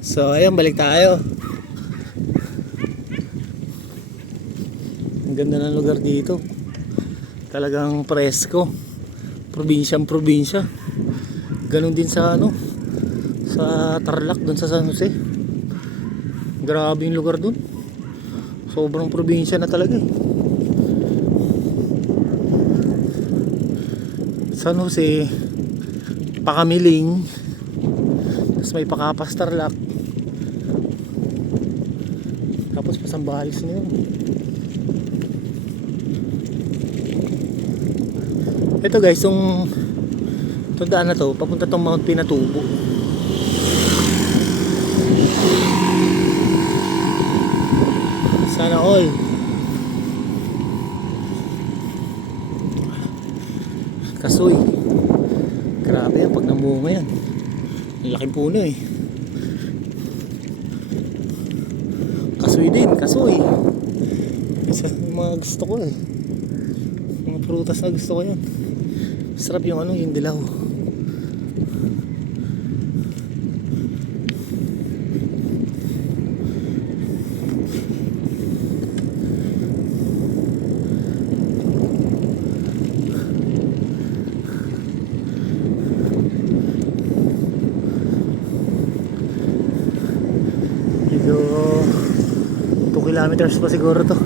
So ayun, balik tayo. Ang ganda ng lugar dito. Talagang presko. Probinsyang probinsya. Ganon din sa sa Tarlac doon sa San Jose. Grabe yung lugar doon. Sobrang probinsya na talaga eh. San Jose, Pakamiling, tapos may Pakapas Tarlac, tapos Pasambales na yun. Ito guys, yung daan na to, papunta tong Mount Pinatubo. Sana all. Kasoy. Grabe yan pag namunga yan. Ang laking puno eh. Kasoy din, kasoy. Isa sa mga gusto ko eh. Mga prutas na gusto ko yan. Sarap yung yung dilaw. Medyo 2 kilometers pa siguro to.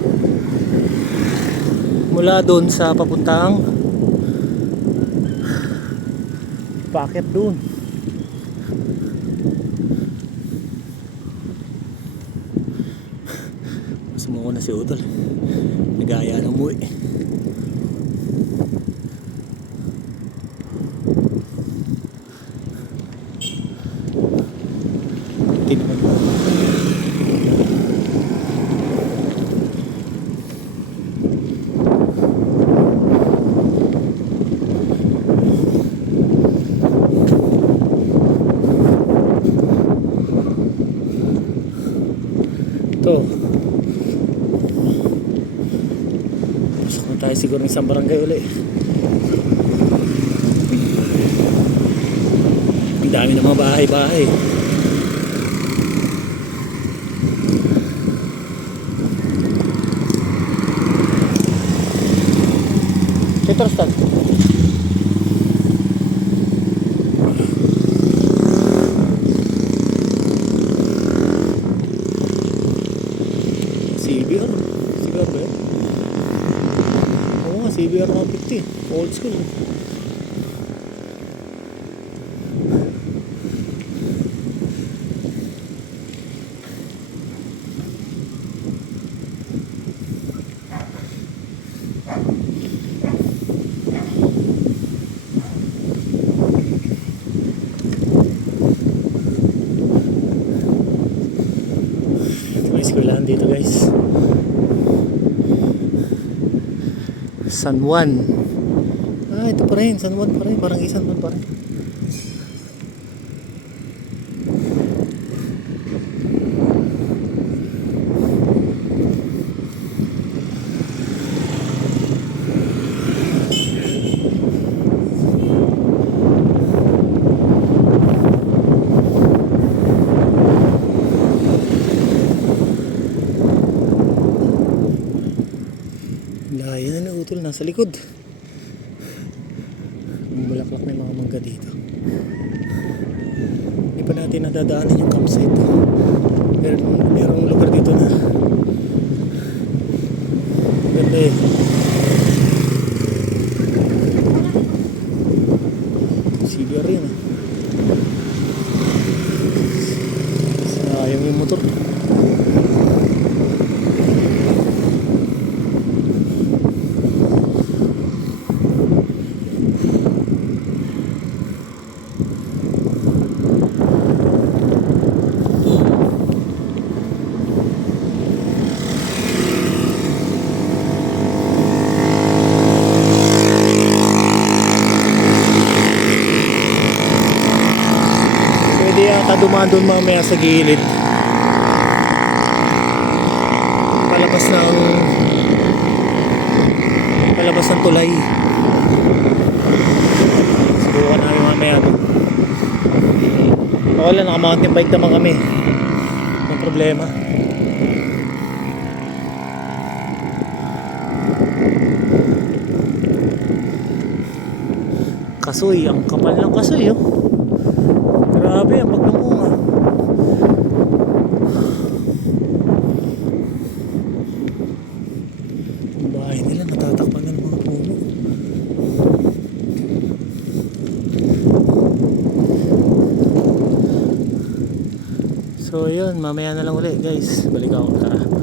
Mula doon sa papuntang paakyat doon. Sumuko na si Utol. Nagaya ng umuwi. Tignan mo. Ito. Pasok na tayo siguro ng isang barangay uli. Ang dami ng mga bahay-bahay. Petrostan. CBR. CBR ba yan? Oo nga, CBR 150. Old school. Eskwelahan dito guys. San Juan. Ito pa rin, San Juan pa rin. Parang San Juan pa rin. Laya na Utol, nasa likod. Bulaklak na yung mga mangga dito. Hindi pa natin nadadaanan yung campsite. Merong lugar dito na ganda eh. CBR rin eh. Sayang yung motor. Pwede yata dumaan doon mamaya sa gilid. Palabas ng tulay. Subukan namin mamaya doon. wala, naka mountain bike naman kami. Ang problema. Kasoy, ang kapal ng kasoy oh. Grabe ang pagnamunga. Ang bahay nila natatakpan ng mga puno. So yun, mamaya na lang ulit guys. Balik ako, tara.